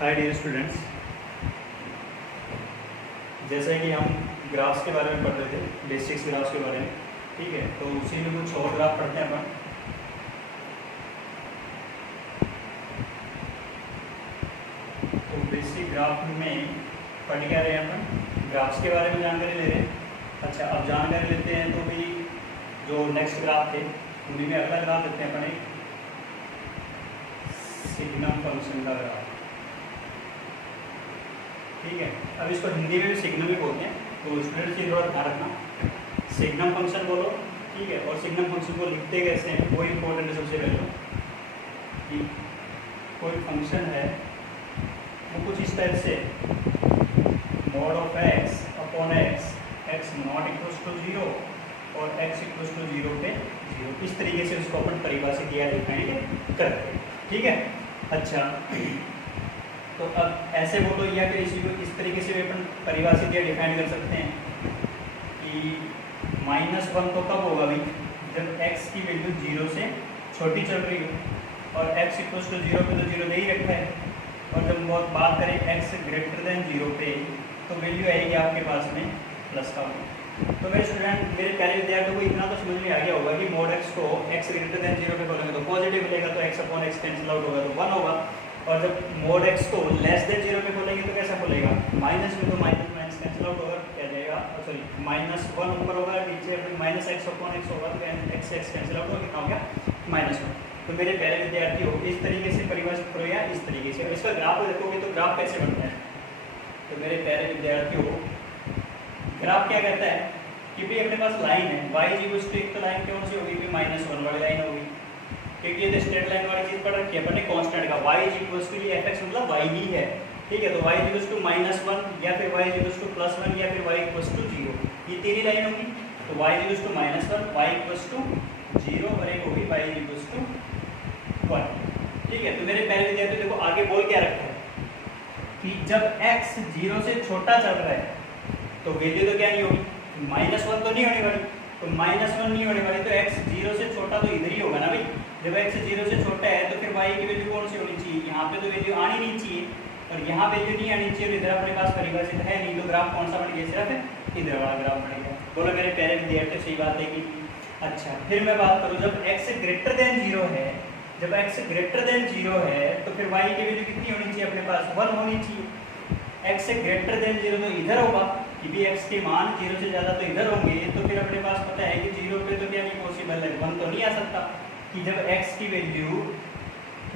Hi dear students, जैसे कि हम ग्राफ्स के बारे में पढ़ रहे थे, बेसिक्स ग्राफ्स के बारे में। ठीक है, तो उसी में कुछ और ग्राफ पढ़ते हैं अपन। तो बेसिक ग्राफ में पढ़ क्या रहे हैं अपन, ग्राफ्स के बारे में जानकारी ले रहे हैं। अच्छा, अब जानकारी लेते हैं तो भी जो नेक्स्ट ग्राफ थे उन्हीं में अगला ग्राफ लेते हैं अपन, एक सिग्नम फंक्शन का ग्राफ। ठीक है, अब इसको हिंदी में भी सिग्नम ही बोलते हैं, तो स्टूडेंट्स ये थोड़ा ध्यान रखना, सिग्नम फंक्शन बोलो। ठीक है, और सिग्नम फंक्शन को लिखते कैसे हैं वो इम्पोर्टेंट है। सबसे पहले कि कोई फंक्शन है वो कुछ इस टाइप से mod of x upon x, x not equals to 0 और एक्स इक्वल्स टू 0 पे 0, इस तरीके से उसको अपन परिभाषित किया डिफाइन करते हैं। ठीक है, अच्छा, तो अब ऐसे बोलो या फिर इसी को इस तरीके से भी अपन परिभाषित या डिफाइन कर सकते हैं कि -1 तो कब होगा भाई, जब x की वैल्यू 0 से छोटी चल रही हो, और x इक्वल्स टू 0 पे तो 0 दे ही रखा है। और जब बात करें x ग्रेटर देन 0 पे, तो वैल्यू आएगी आपके पास में प्लस का। तो मेरे स्टूडेंट, मेरे प्यारे विद्यार्थियों को इतना तो समझ में आ गया होगा कि मॉड x को x ग्रेटर देन 0 पे बोलेंगे तो पॉजिटिव मिलेगा, तो x upon x cancel out होगा तो 1 होगा। और जब मोड x को लेस देन 0 पे खोलेंगे तो कैसा खोलेगा, माइनस में, तो माइनस माइनस कैंसिल आउट होगा, क्या जाएगा, सॉरी -1 ऊपर होगा, नीचे अपने -x अपॉन x होगा, तो x कैंसिल आउट होगा, कितना हो गया -1। तो मेरे प्यारे विद्यार्थियों, इस तरीके से परिभाषित करो या इस तरीके से। इसका ग्राफ देखोगे तो ग्राफ कैसे बनता है, तो मेरे प्यारे विद्यार्थियों, ग्राफ क्या कहता है कि भाई अपने पास लाइन है y एक, तो लाइन कौन सी होगी, -1 वाली लाइन होगी, क्योंकि ये तो स्ट्रेट लाइन वाली चीज पढ़ रखी है अपने कांस्टेंट का। y ये fx मतलब y ही है। ठीक है, तो y -1 या फिर y +1 या फिर y 0, ये तेरी लाइन होगी। तो y -1, y 0 और एक होगी y 1। ठीक है, तो मेरे पहले विद्यार्थी देखो आगे बोल क्या रखा है कि जब x 0 से छोटा चल रहा है तो वैल्यू तो क्या नहीं होगी, -1 तो नहीं होने वाली, तो -1 नहीं होने वाली, तो x 0 से छोटा तो इधर ही होगा ना भाई। जब x 0 से छोटा है तो फिर y की वैल्यू कौन सी होनी चाहिए, यहाँ पे तो वैल्यू आनी नहीं चाहिए, और यहाँ वैल्यू नहीं आनी चाहिए, और इधर अपने पास परिभाषित है नहीं, तो ग्राफ कौन सा बन गया, सिर्फ इधर वाला ग्राफ बनेगा। बोलो मेरे प्यारे विद्यार्थी, सही बात है कि। अच्छा, फिर मैं बात करूँ, जब x ग्रेटर देन 0 है, जब x ग्रेटर देन 0 है तो फिर y की वैल्यू कितनी होनी चाहिए, अपने पास 1 होनी चाहिए। x ग्रेटर देन 0 तो इधर होगा, कि भी x के मान 0 से ज़्यादा तो इधर होंगे, तो फिर अपने पास पता है कि 0 पे तो क्या नहीं पॉसिबल है, 1 तो नहीं आ सकता, कि जब x की वैल्यू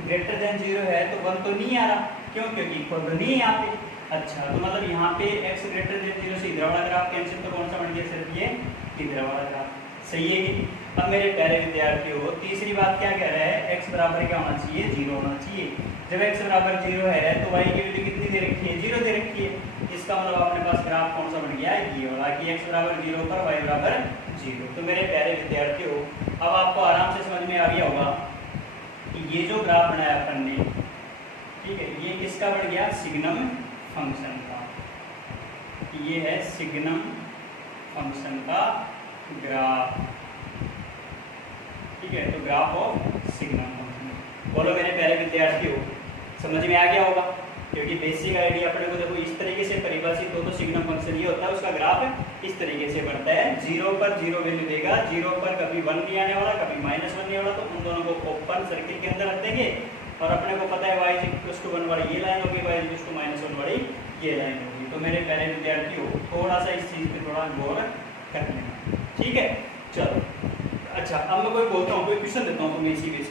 ग्रेटर देन 0 है तो 1 तो नहीं आ रहा, क्यों, क्योंकि खुद नहीं यहाँ पे। अच्छा, तो मतलब यहाँ पे x ग्रेटर देन 0 से इधर वाला ग्राफ कैंसिल, तो कौन सा बन गया, सिर्फ ये इधर वाला ग्राफ। सही है कि। अब मेरे प्यारे विद्यार्थियों, तीसरी बात क्या कह रहा है, x बराबर क्या होना चाहिए, 0 होना चाहिए। जब x बराबर 0 है तो y की वैल्यू कितनी दे रखी है, 0 दे रखी है। इसका मतलब अपने पास ग्राफ कौन सा बन गया, ये वाला, कि x बराबर 0 पर y बराबर 0। तो मेरे प्यारे विद्यार्थियों, अब आपको आराम से समझ में आ गया होगा कि ये जो ग्राफ बनाया अपन ने, ठीक है, ये किसका बन गया, सिग्नम फंक्शन का। ये है सिग्नम फंक्शन का ग्राफ। ठीक है, तो ग्राफ ऑफ सिग्नम फंक्शन। बोलो मेरे प्यारे विद्यार्थियों, समझ में आ गया होगा, क्योंकि बेसिक आइडिया अपने को देखो इस तरीके से परिभाषित हो, तो सिग्नम फंक्शन ये होता है, उसका ग्राफ इस तरीके से बनता है। 0 पर 0 वैल्यू देगा, 0 पर कभी 1 नहीं आने वाला, कभी -1 नहीं आने वाला, तो उन दोनों को ओपन सर्किट के अंदर रख देंगे, और अपने को पता है y = 1 वाली ये लाइन होगी, y = -1 वाली ये लाइन होगी। तो मेरे प्यारे विद्यार्थियों, थोड़ा सा इस चीज़ पे थोड़ा गौर कर लेना। ठीक है, चलो। अच्छा, अब मैं कोई बोलता हूँ, कोई क्वेश्चन देता हूँ तुम्हें इसी बेस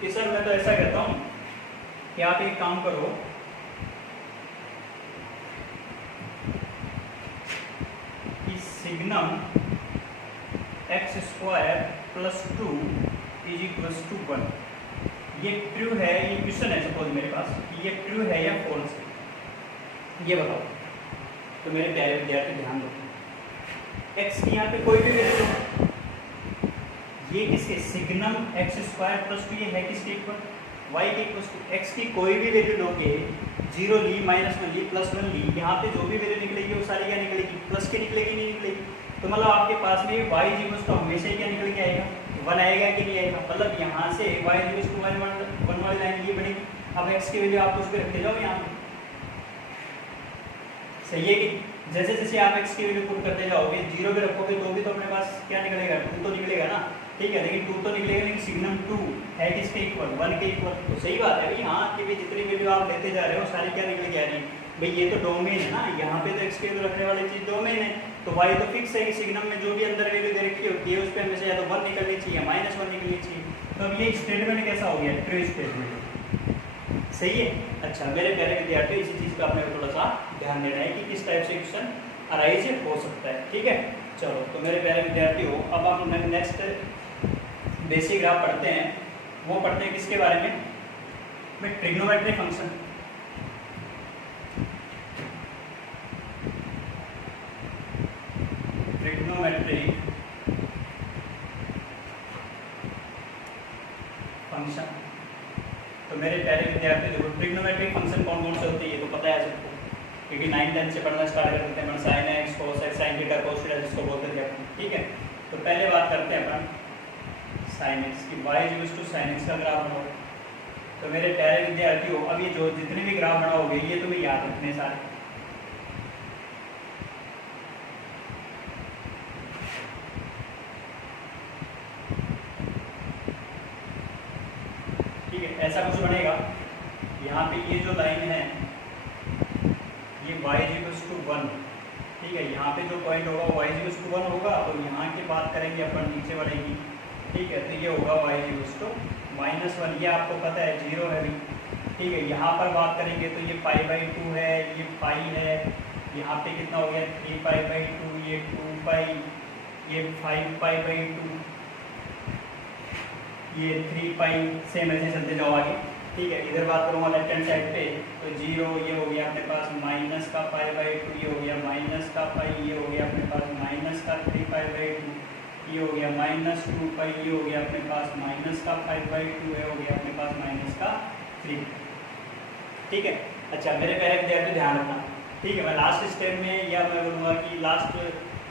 पे। सर मैं तो ऐसा कहता हूँ कि आप एक काम करो, कि सिग्नम x² + 2 = 1, ये ट्रू है, ये क्वेश्चन है सपोज मेरे पास, कि ये ट्रू है या फॉल्स है, ये बताओ। तो मेरे प्यारे विद्यार्थी ध्यान दो, x की यहाँ पे कोई भी वैल्यू, ये किसके, सिग्नम x² + 2, ये है किसके इक्वल, y के इक्वल टू। x की कोई भी वैल्यू लोगे, 0 ली, -1 ली, +1 ली, यहाँ पे जो भी वैल्यू निकलेगी वो सारी क्या निकलेगी, प्लस की निकलेगी, नहीं निकलेगी। तो मतलब आपके पास में y हमेशा ही क्या निकल के आएगा, 1 आएगा कि नहीं आएगा। मतलब यहाँ से y 1 वाली लाइन ये बनेगी, अब x की वैल्यू आप उस पर रखे जाओ यहाँ पे, सही है कि जैसे जैसे आप x की वैल्यू पुट करते जाओगे, 0 पे रखोगे तो भी तो अपने पास क्या निकलेगा, 2 तो निकलेगा ना, ठीक है, लेकिन 2 तो निकलेगा, लेकिन सिग्नम 2 है किसके इक्वल, 1 के इक्वल। तो सही बात है भाई, हाँ कि भाई जितनी वैल्यू आप लेते जा रहे हो सारी क्या निकल के आ रही है भाई, ये तो डोमेन है ना, यहाँ पे तो x की वैल्यू रखने वाली चीज डोमेन है, तो y तो फिक्स है कि सिग्नम में जो भी अंदर वैल्यू दे रखी होती है उस पे हमेशा या तो 1 निकलनी चाहिए, -1 निकलनी चाहिए। तो अब ये स्टेटमेंट कैसा हो गया, ट्रू स्टेटमेंट, सही है। अच्छा मेरे प्यारे विद्यार्थी, इसी चीज का आपने थोड़ा सा ध्यान देना है कि किस टाइप से क्वेश्चन अराइज हो सकता है, ठीक है। चलो तो मेरे प्यारे विद्यार्थी हो, अब आप नेक्स्ट बेसिक ग्राफ पढ़ते हैं, वो पढ़ते हैं किसके बारे में, ट्रिग्नोमेट्रिक फंक्शन। Trigonometric function. तो मेरे प्यारे विद्यार्थी देखो, ट्रिग्नोमेट्रिक फंक्शन कौन कौन से होते हैं ये तो पता है सबको, क्योंकि 9-10 से पढ़ना स्टार्ट कर देते हैं, sign x cos x sine theta cos theta जिसको बोलते थे अपन, ठीक है। तो पहले बात करते हैं अपन साइन एक्स की, y equals to sine x का ग्राफ बनाओ। तो मेरे प्यारे विद्यार्थी हो, अब ये जो जितने भी ग्राफ बनाओगे ये तुम्हें याद रखने सारे, ठीक है। ऐसा कुछ बनेगा, यहाँ पे ये जो लाइन है ये y इक्वल्स टू 1, ठीक है, यहाँ पे जो पॉइंट होगा y इक्वल्स टू 1 होगा, और यहाँ की बात करेंगे अपन नीचे वाले की, ठीक है, तो ये होगा y इक्वल्स टू -1, ये आपको पता है 0 है भी, ठीक है। यहाँ पर बात करेंगे तो ये π/2 है, ये पाई है, यहाँ पे कितना हो गया 3π/2, ये 2π, ये 5π/2, ये 3π, सेम ऐसे चलते जाओ आगे, ठीक है। इधर बात करूँगा लेफ्ट हैंड साइड पे तो 0, ये हो गया अपने पास माइनस का π/2, ये हो गया माइनस का पाई, ये हो गया अपने पास माइनस का 3π/2, ये हो गया -2π, ये हो गया अपने पास माइनस का 5/2, ये हो गया अपने पास माइनस का 3, ठीक है। अच्छा मेरे प्यारे विद्यार्थी ध्यान रखना, ठीक है, मैं लास्ट स्टेप में या मैं बोलूँगा कि last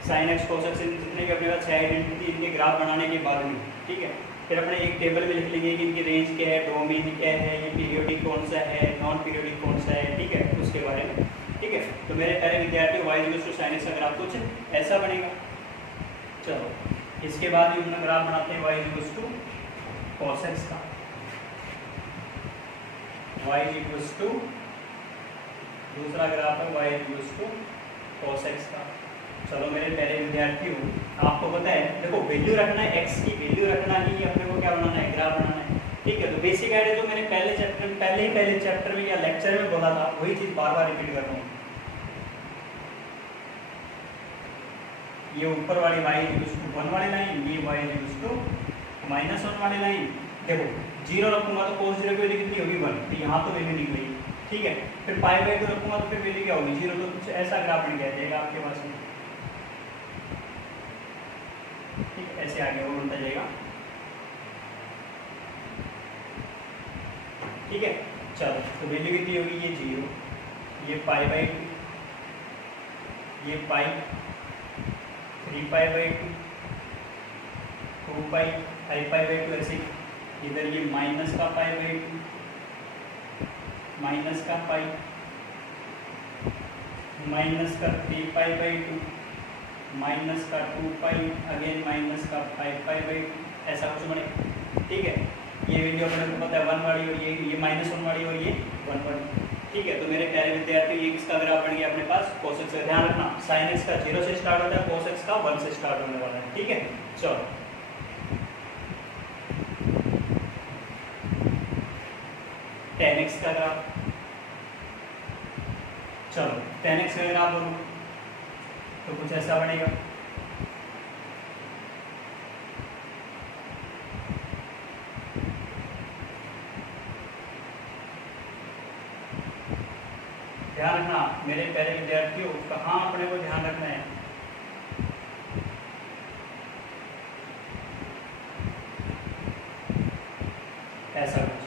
sign x cos x जितने भी अपने पास 6 आइडेंटिटी इनके ग्राफ बनाने के बाद में, ठीक है, फिर अपने एक टेबल में लिख लेंगे कि इनकी रेंज क्या है, डोमेन क्या है, ये पीरियोडिक कौन सा है, नॉन पीरियोडिक कौन सा है, ठीक है, उसके बारे में, ठीक है। तो मेरे प्यारे विद्यार्थी y equals to sine x का ग्राफ कुछ ऐसा बनेगा। चलो इसके बाद हम अपना ग्राफ बनाते हैं y equals to cos x का, y इक्वल्स टू दूसरा ग्राफ है y equals to cos x का। चलो मेरे प्यारे विद्यार्थियों, आपको पता है देखो वैल्यू रखना है, x की वैल्यू रखना ही अपने को क्या बनाना है, ग्राफ बनाना है, ठीक है। तो बेसिक आइडिया जो मैंने पहले चैप्टर में या लेक्चर में बोला था वही चीज बार बार रिपीट कर रहा हूँ। ये ऊपर वाली y इक्वल्स टू 1 वाली लाइन, ये y इक्वल्स टू -1 वाली लाइन, देखो 0 रखूंगा तो cos 0 की वैल्यू कितनी होगी 1, तो यहाँ तो वैल्यू निकलेगी, ठीक है। फिर π/2 रखूंगा तो फिर वैल्यू क्या होगी 0, तो कुछ ऐसा ग्राफ बन जाएगा आपके पास में, ठीक है, ऐसे आगे वो बनता जाएगा, ठीक है। चलो तो वैल्यू कितनी होगी, ये 0, ये π/2, ये पाई, 3π/2, 2π, 5π/2, ऐसे इधर ये माइनस का π/2, माइनस का पाई, माइनस का 3π/2, माइनस का 2π, अगेन माइनस का 5π/2, ऐसा कुछ बने, ठीक है। ये वैल्यू अपने को पता है 1 वाली और ये -1 वाली और ये 1 वाली, ठीक है। तो मेरे प्यारे विद्यार्थी ये किसका ग्राफ बन गया अपने पास, cos x का। ध्यान रखना sin x का 0 से स्टार्ट होता है, cos x का 1 से स्टार्ट होने वाला है, ठीक है। चलो tan x का ग्राफ, चलो tan x का ग्राफ बोलो तो कुछ ऐसा बनेगा, ध्यान रखना मेरे प्यारे विद्यार्थियों, कहाँ अपने को ध्यान रखना है, ऐसा कुछ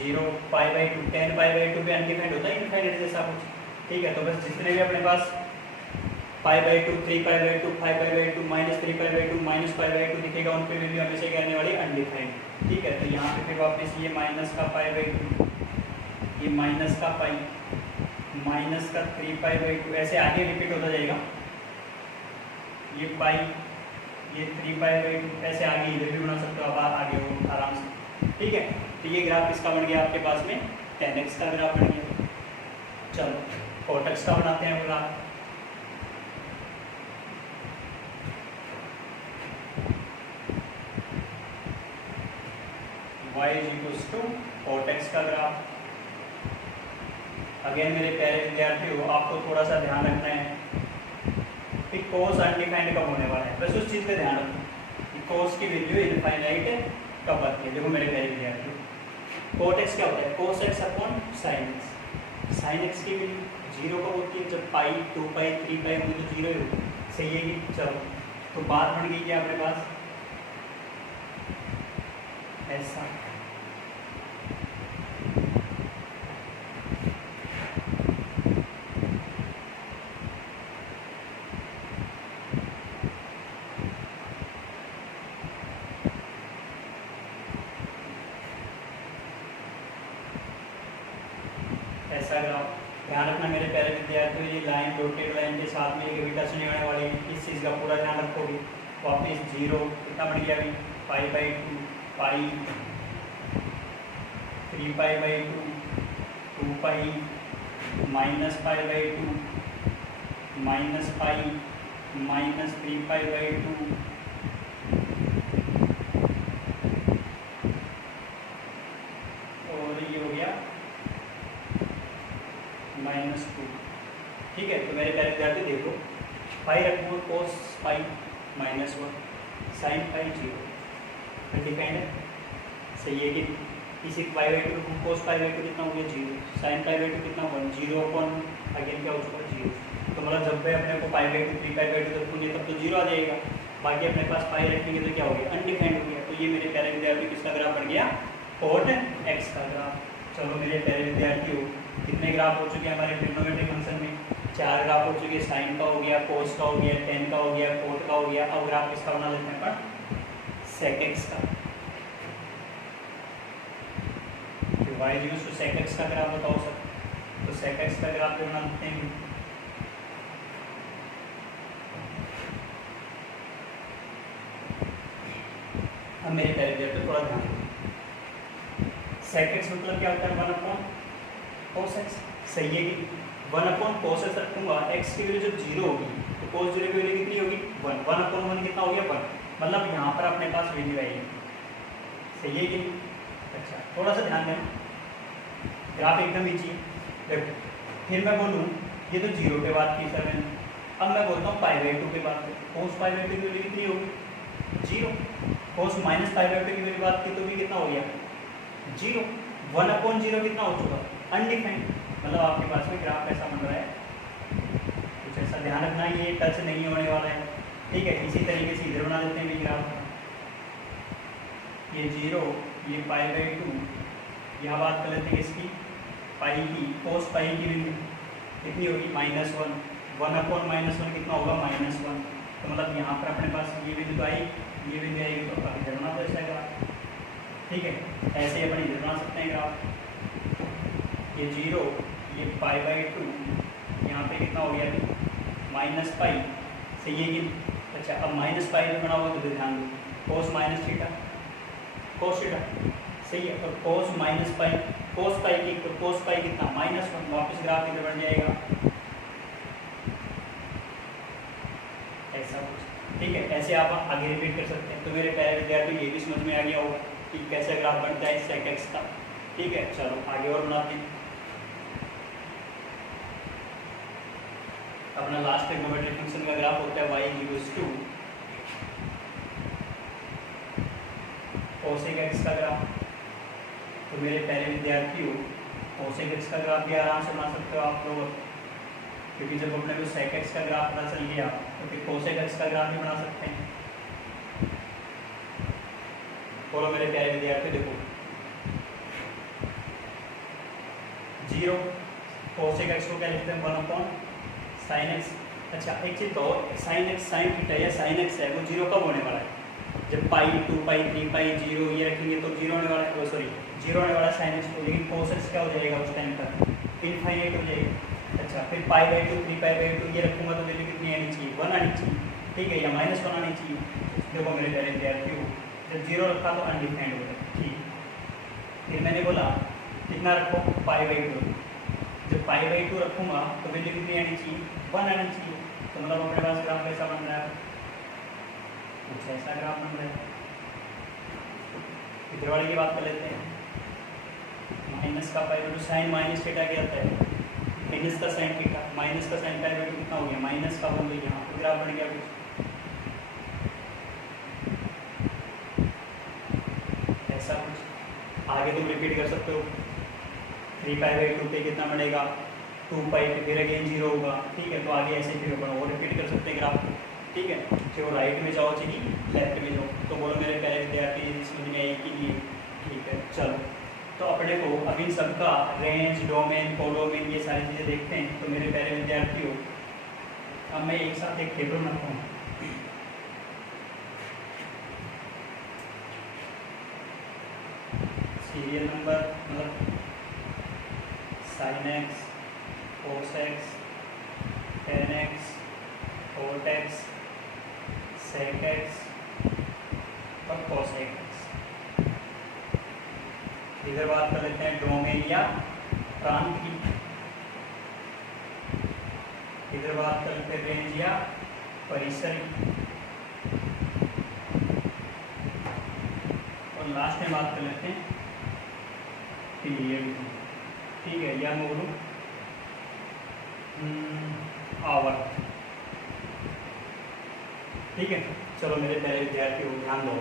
0 π/2, 10π/2 पे अनडिफाइंड होता है, इनफाइनाइट जैसा कुछ, ठीक है। तो बस जितने भी अपने पास π/2, 3π/2, 5π/2, -3π/2, -π/2 दिखेगा उन पे वैल्यू हमेशा कहने वाली अनडिफाइंड, ठीक है। तो यहाँ पे फिर वापस ये माइनस का π/2, ये माइनस का पाई, माइनस का 3π/2, ऐसे आगे रिपीट होता जाएगा। ये पाई, ये 3π/2, ऐसे आगे इधर भी बना सकते हो आप आगे हो आराम से, ठीक है। तो ये ग्राफ किसका बन गया आपके पास में, tan x का ग्राफ बन गया। चलो cot x का बनाते हैं ग्राफ। y = cot x का ग्राफ। अगेन मेरे प्यारे विद्यार्थियों, आपको थोड़ा सा ध्यान रखना है कि कोस अनडिफाइंड कब होने वाला है, बस उस चीज़ पे ध्यान रखना कि कोस की वैल्यू इनफाइनाइट कब आती है। देखो मेरे प्यारे विद्यार्थियों, cot x क्या होता है, cos x upon sin x। sin x की वैल्यू 0 कब होती है, जब पाई 2π 3π होगी तो 0 ही होगी, सही है कि। चलो तो बात बन गई क्या अपने पास, ऐसा ऐसा ग्राफ। ध्यान रखना मेरे प्यारे विद्यार्थियों, ये लाइन डॉटेड लाइन के साथ में एक बीटा से नहीं होने वाली, इस चीज़ का पूरा ध्यान रखोगे। वापिस 0 कितना बन गया अभी, π/2 पाई 3π/2 2π -π/2 माइनस पाई माइनस 3π/2 और ये हो गया -2, ठीक है। तो मेरे प्यारे विद्यार्थी देखो, पाई रखूँगा कोस पाई -1 साइन पाई 0, डिपेंड है, सही है कि। इसी π/2 रखूँ, कोस π/2 कितना हो गया 0, साइन π/2 कितना हुआ 0 अपॉन अगेन क्या हो चुका 0। तो मतलब जब भी अपने को π/2 3π/2 रखूँगे तब तो 0 आ जाएगा, बाकी अपने पास पाई रखेंगे तो क्या हो गया अनडिफाइंड हो गया। तो ये मेरे प्यारे विद्यार्थी किसका ग्राफ बन गया, cot x का ग्राफ। चलो मेरे प्यारे विद्यार्थियों, कितने ग्राफ हो चुके हैं हमारे ट्रिग्नोमेट्रिक फंक्शन में, 4 ग्राफ हो चुके हैं। साइन का हो गया, कोस का हो गया, tan का हो गया, cot का हो गया। अब ग्राफ किसका बना लेते हैं अपन, sec x का। y = sec x का ग्राफ बताओ सर, तो sec x का ग्राफ बना लेते हैं। अब मेरे प्यारे विद्यार्थी थोड़ा ध्यान दो, sec x मतलब क्या होता है 1/cos x, सही है कि 1/cos x रखूँगा, x की वैल्यू जब 0 होगी तो cos 0 की वैल्यू कितनी होगी 1, 1/1 कितना हो गया 1, मतलब यहाँ पर अपने पास वैल्यू आएगी, सही है कि। अच्छा थोड़ा सा ध्यान देना, ग्राफ एकदम इजी है। देखो फिर मैं बोलूँ ये तो 0 पे बात की सर मैंने, अब मैं बोलता हूँ π/2 पे बात करें, cos π/2 की वैल्यू कितनी होगी 0, cos -π/2 की वैल्यू बात की तो भी कितना हो गया 0, 1/0 कितना हो चुका अनडिफाइंड, मतलब आपके पास में ग्राफ ऐसा बन रहा है कुछ ऐसा। ध्यान रखना ये टच नहीं होने वाला है, ठीक है। इसी तरीके से इधर बना देते हैं भी ग्राफ, ये 0 ये π/2, यहाँ बात कर लेते हैं इसकी पाई की, cos पाई की वैल्यू कितनी होगी -1, 1/-1 कितना होगा -1, तो मतलब यहाँ पर अपने पास ये वैल्यू तो आई, ये वैल्यू आएगी तो काफ़ी इधर बना तो ऐसा ग्राफ, ठीक है। ऐसे ही अपन इधर बना सकते हैं ग्राफ, ये 0 ये π/2, यहाँ पे कितना हो गया -π, सही है कि। अच्छा अब -π में बना हुआ तो ध्यान दो, cos cos थीटा, सही है। और cos -π, cos π की तो cos π कितना -1, वापस ग्राफ इधर बन जाएगा ऐसा कुछ, ठीक है। ऐसे आप आगे रिपीट कर सकते हैं। तो मेरे प्यारे विद्यार्थी ये भी समझ में आ गया होगा कि कैसे ग्राफ बनता है sec x का, ठीक है। चलो आगे और बनाते हैं। अपना लास्ट ट्रिग्नोमेट्रिक फंक्शन का ग्राफ होता है y = cosec x का ग्राफ। तो मेरे प्यारे विद्यार्थियों cosec x का ग्राफ भी आराम से बना सकते हो आप लोग, क्योंकि जब अपने को sec x का ग्राफ पता चल गया तो फिर cosec x का ग्राफ भी बना सकते हैं। बोलो मेरे प्यारे विद्यार्थियों, देखो 0 cosec x को क्या लिखते हैं 1/sin x। अच्छा एक चीज तो sin x sin थीटा या sin x है वो 0 कब होने वाला है जब पाई 2 पाई 3 पाई 0 ये रखेंगे तो जीरो होने वाला, सॉरी जीरो होने वाला साइन एक्स को, लेकिन cos x क्या हो जाएगा उस टाइम पर इनफाइनाइट हो जाएगा। अच्छा फिर पाई बाई 2 3 पाई बाई 2 ये रखूँगा तो वैल्यू कितनी आनी चाहिए, 1 आनी चाहिए, ठीक है, या -1 आनी चाहिए। देखो मेरे प्यारे विद्यार्थियों, जब जीरो रखा तो अनडिफाइंड हो गया, ठीक। फिर मैंने बोला कितना रखो, पाई बाई 2, जब पाई बाई 2 रखूँगा तो वैल्यू कितनी आनी चाहिए, 1 आनी चाहिए। तो मतलब अपने पास ग्राफ कैसा बन रहा है, कुछ ऐसा ग्राफ बन रहा है। इधर वाले की बात कर लेते हैं, माइनस का pi by 2 sine minus theta क्या आता है, माइनस का साइन थीटा, माइनस का साइन पाई बाई 2 कितना हो गया, माइनस का बन गया, यहाँ पर ग्राफ बन गया कुछ ऐसा कुछ। आगे तुम रिपीट कर सकते हो, 3 पाई बाई 2 पे कितना बनेगा, 2 पाई पे फिर अगेन 0 होगा, ठीक है। तो आगे ऐसे फिर होगा, वो रिपीट कर सकते हैं ग्राफ को, ठीक है। चाहे राइट में जाओ चाहे लेफ्ट में जाओ। तो बोलो मेरे प्यारे विद्यार्थी समझ में आई कि नहीं, ठीक है। चलो तो अपने को अभी सबका रेंज, डोमेन, कोडोमेन ये सारी चीज़ें देखते हैं। तो मेरे प्यारे विद्यार्थियों अब मैं एक साथ एक टेबल बनाता हूँ, सीरियल नंबर मतलब sine x, cos x, tan x, cot x, sec x और कोस एक्स। इधर बात कर लेते हैं डोमेन या प्रांत की, इधर बात कर लेते हैं रेंज या परिसर की, और लास्ट में बात कर लेते हैं पीरियड की, ठीक है। या मैं बोलूँ आवर्त, ठीक है। चलो मेरे प्यारे विद्यार्थियों ध्यान दो,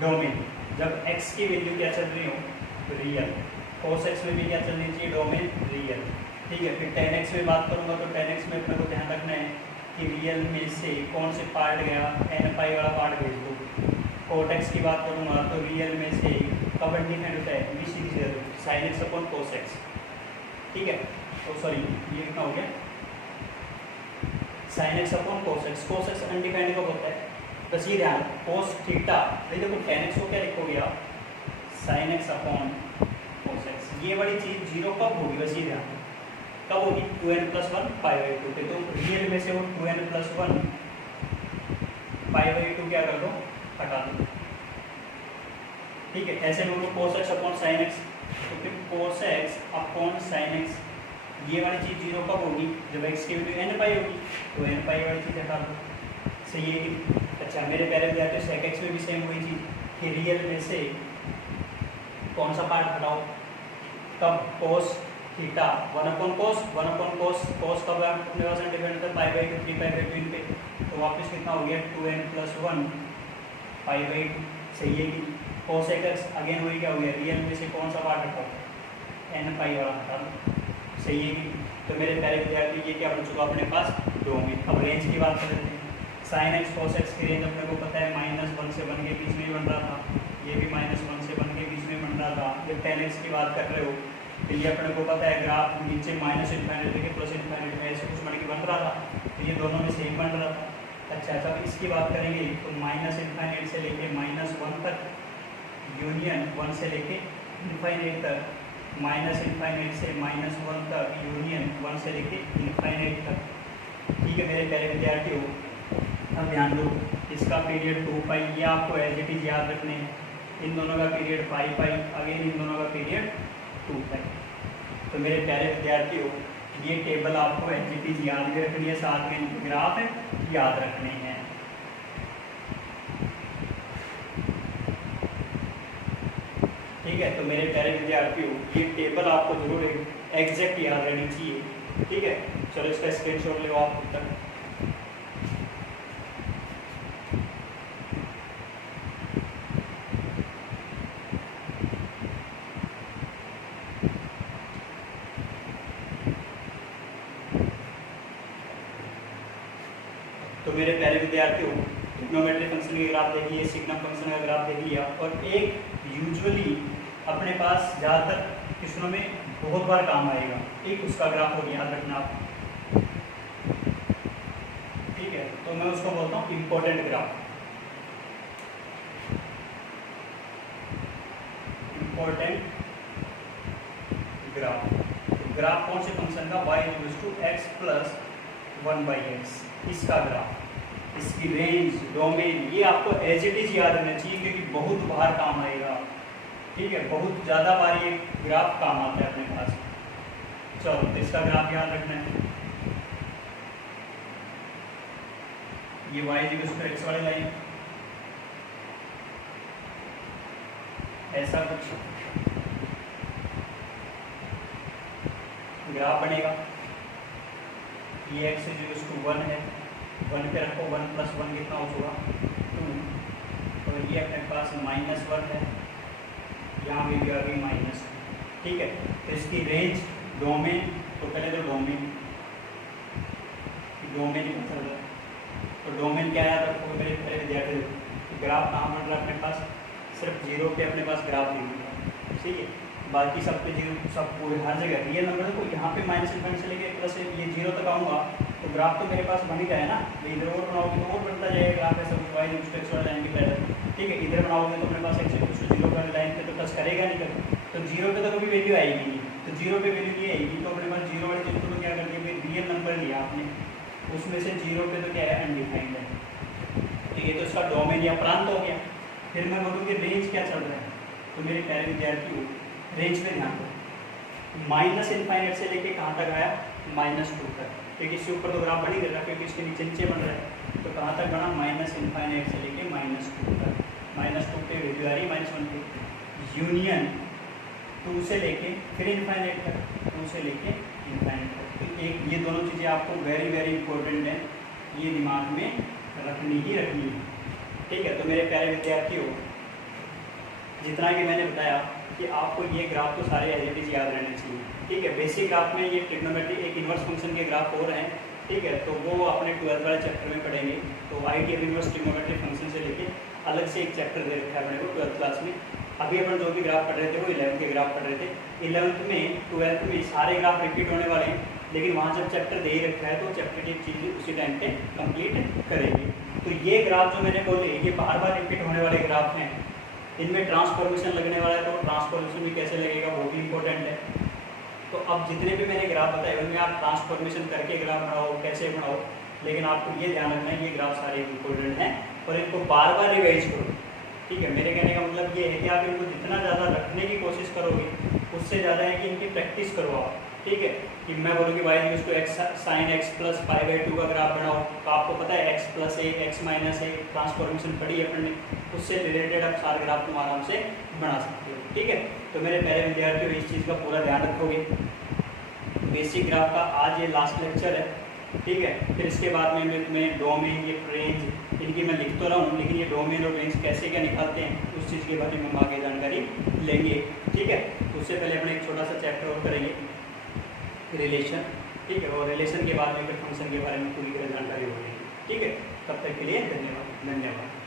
डोमेन जब x की वैल्यू क्या चल रही हो रियल, cos x में भी क्या चलनी चाहिए डोमेन रियल, ठीक है। फिर tan x में बात करूंगा तो tan x में अपने को ध्यान रखना है कि रियल में से कौन से पार्ट गया, n पाई वाला पार्ट भेज दो। cot x की बात करूंगा तो रियल में से कब अनडिफाइंड होता है, B C sine x upon cos x, ठीक है। तो सॉरी ये कितना हो गया, sign x upon cos x undefined कब होता है, बस ये ध्यान cos थीटा, देखो tan x को क्या लिखोगे आप, sign x upon cos x। ये वाली चीज जीरो कब होगी, बस ये ध्यान कब होगी, 2n + 1 पाई बाई 2 पे। तो रियल में से वो 2n + 1 पाई बाई 2 क्या कर दो, हटा दो, ठीक है। ऐसे में वो cos x upon sine x, तो फिर cos x upon sine x ये वाली चीज जीरो कब होगी, जब x की वैल्यू n पाई होगी, तो n पाई वाली चीज हटा दो, सही है कि। अच्छा मेरे प्यारे विद्यार्थियों सेक एक्स में भी सेम वही चीज कि रियल में से कौन सा पार्ट हटाओ, कब cos थीटा 1/cos cos कब अपने पास डिपेंड होता है पाई बाई 2 3 पाई बाई 2 पे, तो वापस कितना हो गया 2n + 1 पाई बाई 2, सही है कि। cos x अगेन वही क्या हो गया, रियल में से कौन सा पार्ट हटाओ, n पाई वाला हटा दो, सही है कि। तो मेरे प्यारे विद्यार्थी ये क्या बन चुका अपने पास डोमेन। अब रेंज की बात कर लेते हैं, साइन एक्स cos x की रेंज अपने को पता है -1 से बन के बीच में ही बन रहा था, ये भी -1 से बन के बीच में बन रहा था। जब tan x की बात कर रहे हो तो ये अपने को पता है ग्राफ नीचे -∞ लेके +∞ ऐसे कुछ बन के बन रहा था, तो ये दोनों में सेम बन रहा था। अच्छा जब इसकी बात करेंगे तो -∞ से लेके -1 तक, यूनियन 1 से लेके इनफाइनाइट तक, -∞ से -1 तक, यूनियन 1 से लेके इनफाइनाइट तक, ठीक है मेरे प्यारे विद्यार्थियों। अब ध्यान दो, इसका पीरियड 2 पाई, ये आपको एज इट इज याद रखने हैं, इन दोनों का पीरियड 5 पाई, अगेन इन दोनों का पीरियड 2 पाई। तो मेरे प्यारे विद्यार्थियों ये टेबल आपको एज इट इज याद भी रखनी है, साथ में ग्राफ याद रखने हैं। ठीक है, तो मेरे प्यारे विद्यार्थियों ये टेबल आपको जरूर एग्जैक्ट याद रहनी चाहिए, ठीक है। चलो इसका स्क्रीनशॉट ले आप तक। तो मेरे प्यारे विद्यार्थियों ट्रिग्नोमेट्री फंक्शन के ग्राफ देखिए, सिग्नम फंक्शन का ग्राफ देख लिया, और एक यूजुअली अपने पास ज़्यादातर क्वेश्चनों में बहुत बार काम आएगा, एक उसका ग्राफ हो याद रखना आप, ठीक है। तो मैं उसको बोलता हूँ important graph. Important graph, graph कौन से फंक्शन का, y equals to x plus 1/x, इसका ग्राफ, इसकी रेंज, डोमेन, ये आपको एज इट इज याद रहना चाहिए क्योंकि बहुत बार काम आएगा। ठीक है, बहुत ज़्यादा बार ये ग्राफ काम आता है अपने पास। चलो तो इसका ग्राफ याद रखना है। ये y इक्वल्स टू x वाली लाइन, ऐसा कुछ ग्राफ बनेगा। ये x इक्वल्स टू 1 है, 1 पे रखो, 1 प्लस 1 कितना हो चुका 2, और ये अपने पास -1 है, यहाँ भी आ गई -2। ठीक है, तो इसकी रेंज, डोमेन, तो पहले तो डोमेन पता चल रहा है, तो डोमेन क्या याद रखोगे मेरे पहले विद्यार्थी, ग्राफ कहाँ बन रहा है अपने पास, सिर्फ 0 पे अपने पास ग्राफ नहीं होगा। ठीक है, बाकी सब पे 0, सब पूरे हर जगह रियल नंबर को यहाँ पे -1 से लेके प्लस ये 0 तक आऊँगा तो ग्राफ तो मेरे पास बन ही जाए ना। तो इधर और बनाओगे तो और बनता जाएगा ग्राफ, ऐसा कुछ y इक्वल्स टू x वाली लाइन की तरह। ठीक है, इधर बनाओगे तो अपने पास x इक्वल्स टू 0 वाली लाइन पे तो टच करेगा नहीं कभी, तो 0 पे तो कभी वैल्यू आएगी नहीं, तो 0 पे वैल्यू नहीं आएगी तो अपने पास 0 वाली चीज़ को क्या कर दिया, रियल नंबर लिया आपने, उसमें से 0 पे तो क्या है, अनडिफाइंड है। तो ये तो इसका डोमेन या प्रांत हो गया। फिर मैं बोलूँ कि रेंज क्या चल रहा है, तो मेरे प्यारे विद्यार्थी रेंज में ध्यान दो, -∞ से लेके कहाँ तक आया, -2 तक, क्योंकि इसके ऊपर तो ग्राफ बन ही रहा है क्योंकि इसके नीचे बन रहा है, तो कहाँ तक बना, -∞ से लेके -2 तक, -2 पे वैल्यू आ रही -1 पे, यूनियन 2 से लेके फिर इनफाइनाइट तक, 2 से लेके इनफाइनाइट तक। तो एक ये दोनों चीज़ें आपको वेरी वेरी इंपॉर्टेंट है, ये दिमाग में रखनी ही रखनी है। ठीक है, तो मेरे प्यारे विद्यार्थियों, जितना कि मैंने बताया कि आपको ये ग्राफ तो सारे एज इट इज याद रहने चाहिए। ठीक है, बेसिक ग्राफ में ये ट्रिग्नोमेट्री, एक इन्वर्स फंक्शन के ग्राफ हो रहे हैं। ठीक है, तो वो अपने 12th वाले चैप्टर में पढ़ेंगे। तो आईटीएफ इन्वर्स ट्रिग्नोमेट्री फंक्शन से लेके अलग से एक चैप्टर दे रखा है अपने को 12th क्लास में। अभी अपन जो भी ग्राफ पढ़ रहे थे वो 11th के ग्राफ पढ़ रहे थे। 11th में 12th में सारे ग्राफ रिपीट होने वाले हैं, लेकिन वहाँ जब चैप्टर दे ही रखा है तो चैप्टर की चीज़ उसी टाइम पे कंप्लीट करेंगे। तो ये ग्राफ जो मैंने बोले ये बार बार रिपीट होने वाले ग्राफ हैं, इनमें ट्रांसफॉर्मेशन लगने वाला है, तो ट्रांसफॉर्मेशन भी कैसे लगेगा वो भी इम्पोर्टेंट है। तो अब जितने भी मैंने ग्राफ बताए उनमें आप ट्रांसफॉर्मेशन करके ग्राफ बनाओ, कैसे बनाओ, लेकिन आपको ये ध्यान रखना है ये ग्राफ सारे इम्पोर्टेंट हैं और इनको बार बार रिवाइज करो। ठीक है, मेरे कहने का मतलब ये है कि आप इनको जितना ज़्यादा रखने की कोशिश करोगे उससे ज़्यादा है कि इनकी प्रैक्टिस करो आप। ठीक है, कि मैं बोलूँ कि y equals to x sin x plus π/2 का ग्राफ बनाओ, तो आपको पता है x plus a x minus a transformation पढ़ी है अपन ने, उससे रिलेटेड आप सारे ग्राफ तुम आराम से बना सकते हो। ठीक है, तो मेरे प्यारे विद्यार्थियों इस चीज़ का पूरा ध्यान रखोगे। बेसिक ग्राफ का आज ये लास्ट लेक्चर है। ठीक है, फिर इसके बाद में मैं तुम्हें डोमेन, ये रेंज, इनकी मैं लिख तो रहा हूँ, लेकिन ये डोमेन और रेंज कैसे क्या निकालते हैं उस चीज़ के बारे में हम आगे जानकारी लेंगे। ठीक है, उससे पहले अपने एक छोटा सा चैप्टर और करेंगे, रिलेशन। ठीक है, और रिलेशन के बाद में फंक्शन के बारे में पूरी तरह जानकारी हो जाएगी। ठीक है, तब तक के लिए धन्यवाद।